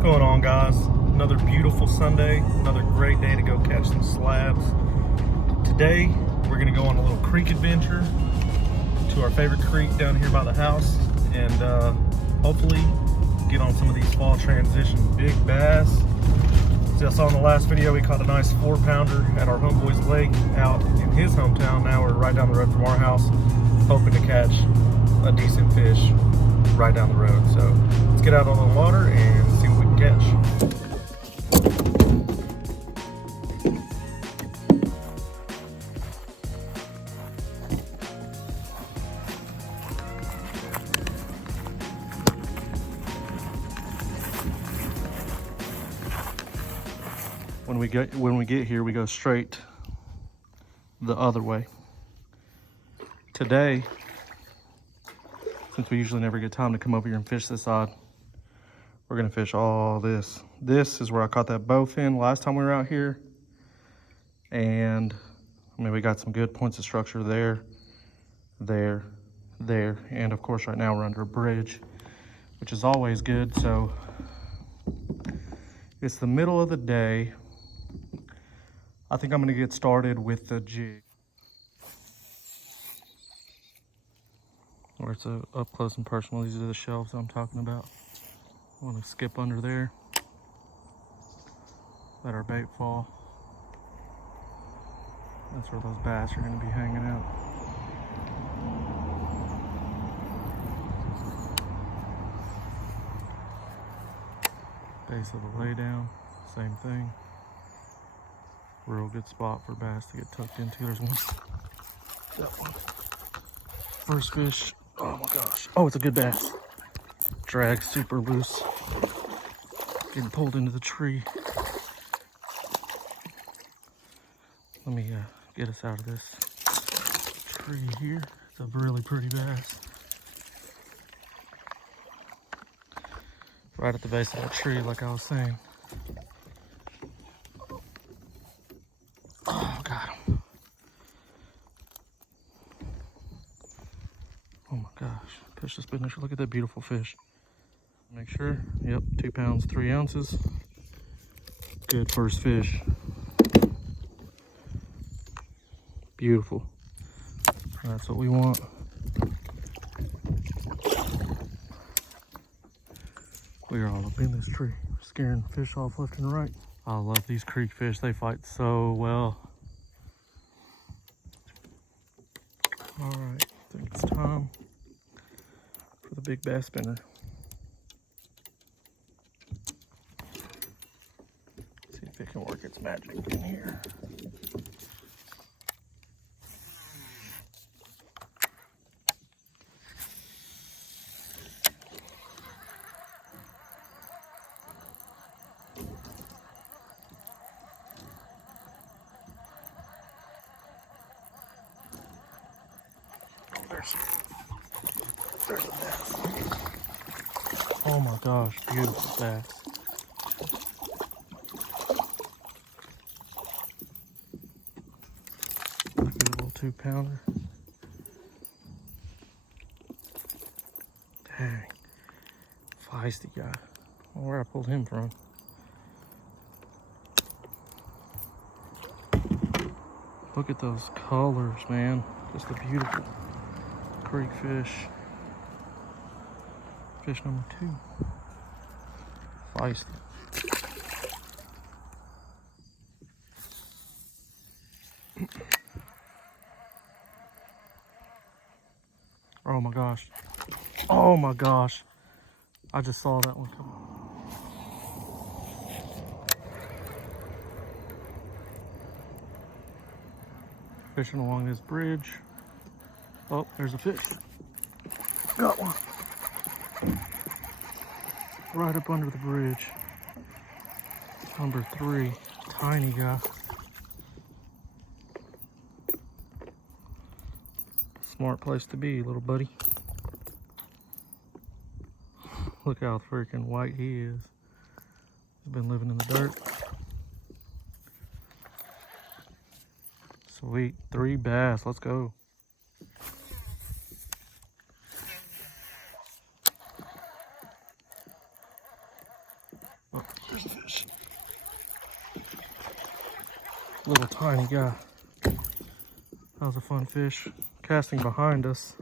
What's going on, guys? Another beautiful Sunday, another great day to go catch some slabs. Today we're gonna go on a little creek adventure to our favorite creek down here by the house, and hopefully get on some of these fall transition big bass. As I saw in the last video, we caught a nice 4-pounder at our homeboy's lake out in his hometown. Now we're right down the road from our house, hoping to catch a decent fish right down the road. So let's get out on the water and see what we can catch. When we get here, we go straight the other way. Today, since we usually never get time to come over here and fish this side, we're gonna fish all this. This is where I caught that bowfin last time we were out here. And I mean, we got some good points of structure there, there. And of course, right now we're under a bridge, which is always good. So it's the middle of the day. I think I'm gonna get started with the jig. Where it's up close and personal. These are the shelves I'm talking about. I want to skip under there. Let our bait fall. That's where those bass are gonna be hanging out. Base of the laydown, same thing. Real good spot for bass to get tucked into. There's one. That one. First fish. Oh my gosh. Oh, it's a good bass. Drag super loose. Getting pulled into the tree. Let me get us out of this tree here. It's a really pretty bass. Right at the base of that tree, like I was saying. Oh, got him. Oh my gosh. Push the spinner. Look at that beautiful fish. Make sure. Yep, 2 pounds, 3 ounces. Good first fish. Beautiful. That's what we want. We are all up in this tree, scaring fish off left and right. I love these creek fish. They fight so well. All right, I think it's time for the big bass spinner. See if it can work its magic in here. There's a bass. Oh my gosh, beautiful bass. Look at a little 2-pounder. Dang. Feisty guy. I don't know where I pulled him from. Look at those colors, man. Just a beautiful creek fish. Fish number 2. Feisty. Oh my gosh. Oh my gosh. I just saw that one come. Fishing along this bridge. Oh, there's a fish. Got one. Right up under the bridge. Number 3. Tiny guy. Smart place to be, little buddy. Look how freaking white he is. He's been living in the dirt. Sweet. 3 bass. Let's go. Oh, there's a fish. Little tiny guy. That was a fun fish. Casting behind us.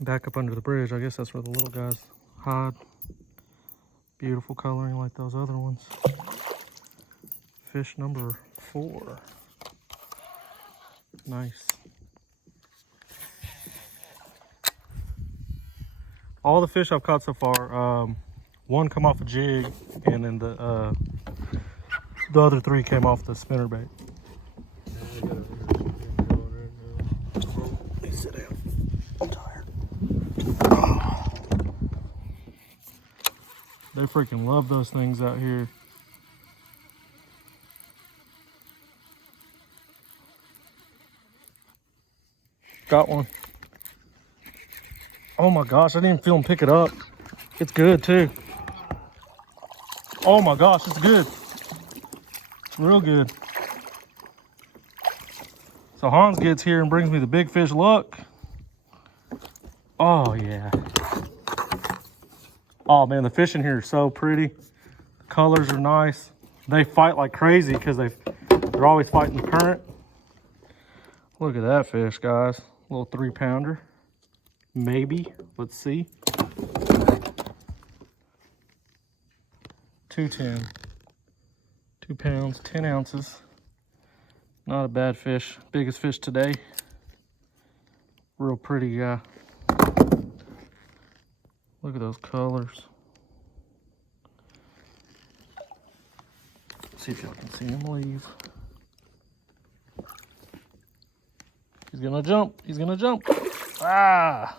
Back up under the bridge. I guess that's where the little guys hide. Beautiful coloring like those other ones. Fish number 4. Nice. All the fish I've caught so far, one come off a jig, and then the other 3 came off the spinnerbait. Let me sit down. I'm tired. They freaking love those things out here. Got one. Oh my gosh, I didn't even feel him pick it up. It's good too. Oh my gosh, it's good. It's real good. So Hans gets here and brings me the big fish luck. Oh yeah. Oh man, the fish in here are so pretty. The colors are nice. They fight like crazy because they're always fighting the current. Look at that fish, guys. Little 3-pounder. Maybe. Let's see. 210. 2 pounds, 10 ounces. Not a bad fish. Biggest fish today. Real pretty guy. Look at those colors. See if y'all can see him leave. He's gonna jump. He's gonna jump. Ah!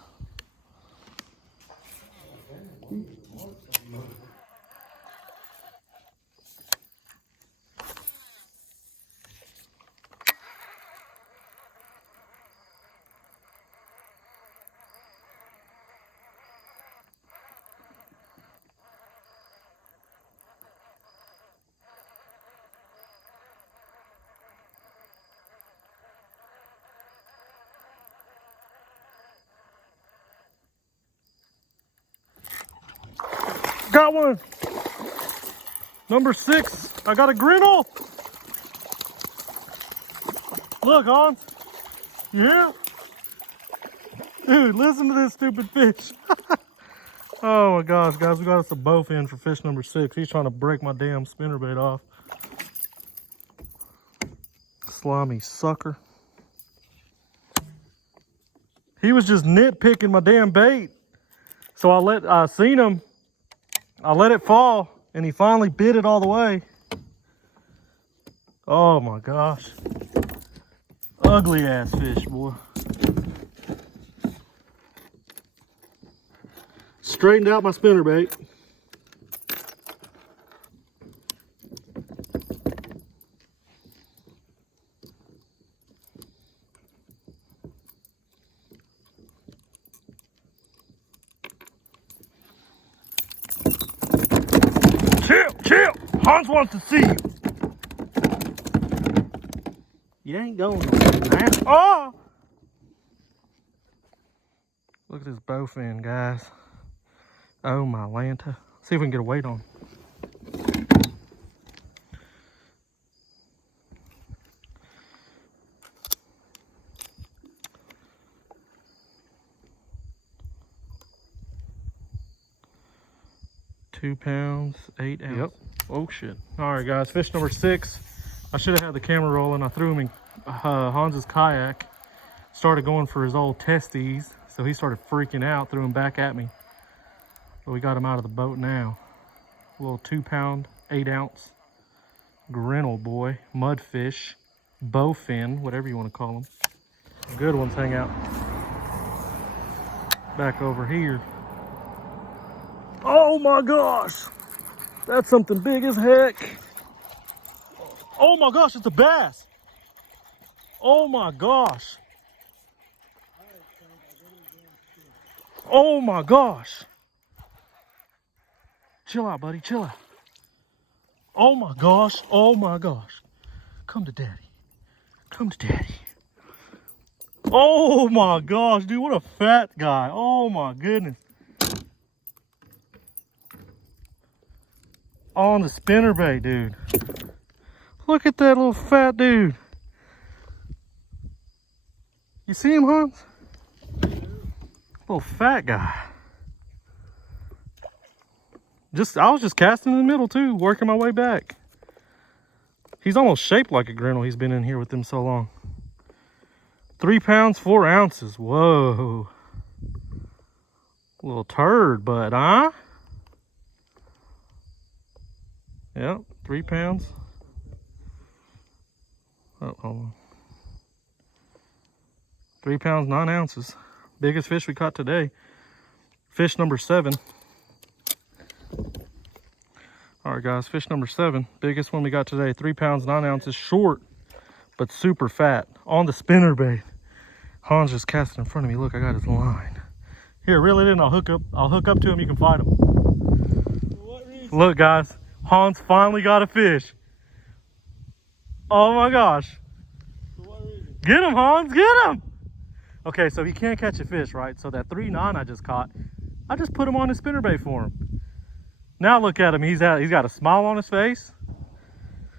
Got one. Number 6. I got a grinnell. Look, Hans. You hear? Dude, listen to this stupid fish. Oh my gosh, guys. We got us a bowfin for fish number 6. He's trying to break my damn spinnerbait off. Slimy sucker. He was just nitpicking my damn bait. So I seen him. I let it fall, and he finally bit it all the way. Oh my gosh. Ugly ass fish, boy. Straightened out my spinnerbait. Chill! Hans wants to see you. You ain't going nowhere. Oh! Look at this bowfin, guys. Oh my Lanta. See if we can get a weight on. Two pounds, 8 ounces. Yep. Oh shit. All right, guys. Fish number 6. I should have had the camera rolling. I threw him in Hans's kayak. Started going for his old testes, so he started freaking out. Threw him back at me. But we got him out of the boat now. A little 2 pound, 8 ounce grinnell boy, mudfish, bowfin, whatever you want to call them. Good ones hang out back over here. Oh my gosh, that's something big as heck. Oh my gosh, it's a bass. Oh my gosh. Oh my gosh. Chill out, buddy, chill out. Oh my gosh, oh my gosh. Come to daddy, come to daddy. Oh my gosh, dude, what a fat guy. Oh my goodness. On the spinnerbait, dude. Look at that little fat dude. You see him, Hans? Little fat guy. I was just casting in the middle too, working my way back. He's almost shaped like a grinnell. He's been in here with them so long. 3 pounds, 4 ounces. Whoa. Little turd, but huh? Yep, 3 pounds. Oh, hold on. 3 pounds, 9 ounces. Biggest fish we caught today. Fish number 7. All right, guys, fish number 7. Biggest one we got today. 3 pounds, 9 ounces. Short, but super fat. On the spinnerbait. Hans just casting in front of me. Look, I got his line. Here, reel it in. I'll hook up to him. You can fight him. Look, guys. Hans finally got a fish. Oh my gosh. Get him, Hans, get him. Okay, so he can't catch a fish, right? So that 3.9 I just caught, I just put him on his spinnerbait for him. Now look at him. He's got a smile on his face.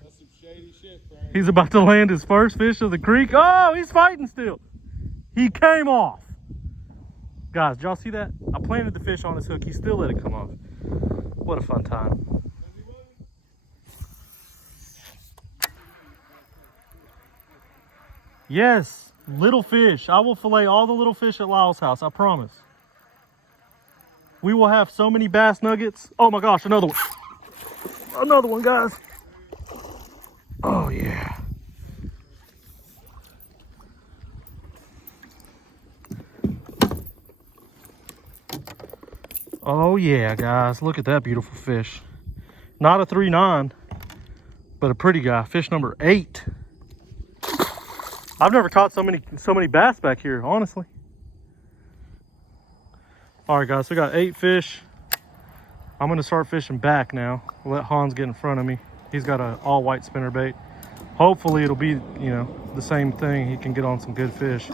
That's some shady shit, Frank. He's about to land his first fish of the creek. Oh, he's fighting still. He came off. Guys, did y'all see that? I planted the fish on his hook. He still let it come off. What a fun time. Yes, little fish. I will fillet all the little fish at Lyle's house, I promise. We will have so many bass nuggets. Oh my gosh, another one. Another one, guys. Oh yeah. Oh yeah, guys. Look at that beautiful fish. Not a 3.9, but a pretty guy. Fish number 8. I've never caught so many bass back here, honestly. All right, guys, so we got 8 fish. I'm gonna start fishing back now. Let Hans get in front of me. He's got an all white spinnerbait. Hopefully it'll be, you know, the same thing. He can get on some good fish.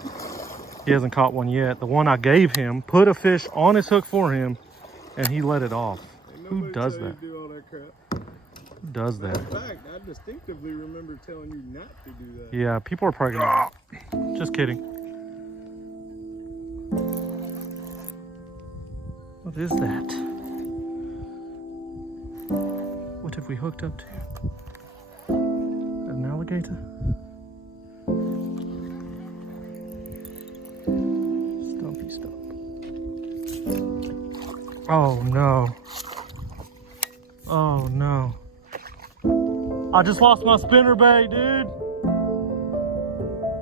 He hasn't caught one yet. The one I gave him put a fish on his hook for him and he let it off. Who does that? Do all that crap. Who does that? In fact, I distinctively remember telling you not to do that. Yeah, people are probably gonna... Just kidding. What is that? What have we hooked up to? An alligator? Stumpy stump. Oh no. Oh no. I just lost my spinnerbait, dude.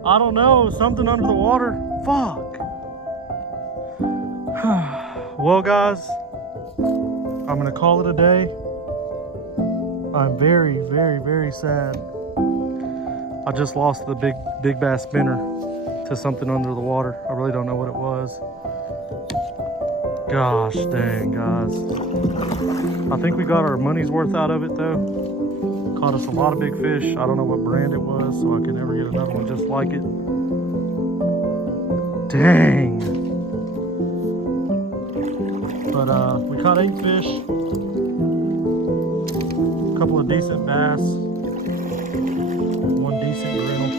I don't know, something under the water. Fuck. Well, guys, I'm gonna call it a day. I'm very, very, very sad. I just lost the big bass spinner to something under the water. I really don't know what it was. Gosh dang, guys. I think we got our money's worth out of it though. Caught us a lot of big fish. I don't know what brand it was, so I can never get another one just like it. Dang. But we caught 8 fish. A couple of decent bass. One decent grinnell.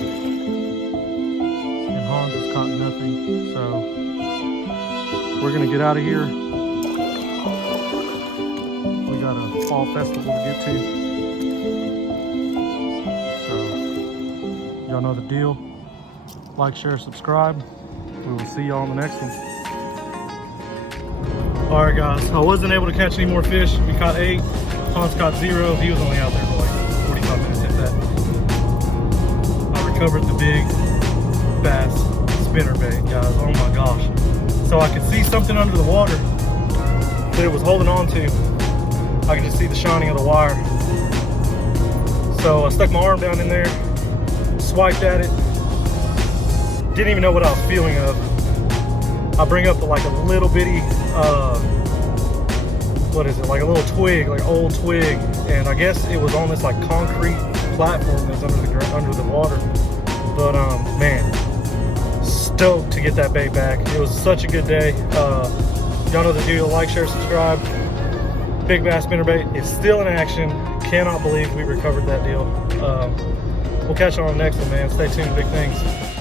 And Hans has caught nothing. So we're gonna get out of here. We got a fall festival to get to. So y'all know the deal. Like, share, subscribe. We will see y'all on the next one. All right, guys. I wasn't able to catch any more fish. We caught 8. Hans caught 0. He was only out there for like 45 minutes at that. I recovered the big bass spinnerbait, guys. Oh my gosh. So I could see something under the water that it was holding on to. I could just see the shining of the wire. So I stuck my arm down in there, swiped at it. Didn't even know what I was feeling of. I bring up like a little bitty, what is it? Like a little twig, like old twig. And I guess it was on this like concrete platform that's under the water. But man, stoked to get that bait back. It was such a good day. Y'all know the deal. Like, share, subscribe. Big bass spinnerbait is still in action. Cannot believe we recovered that deal. We'll catch you on the next one, man. Stay tuned. Big things.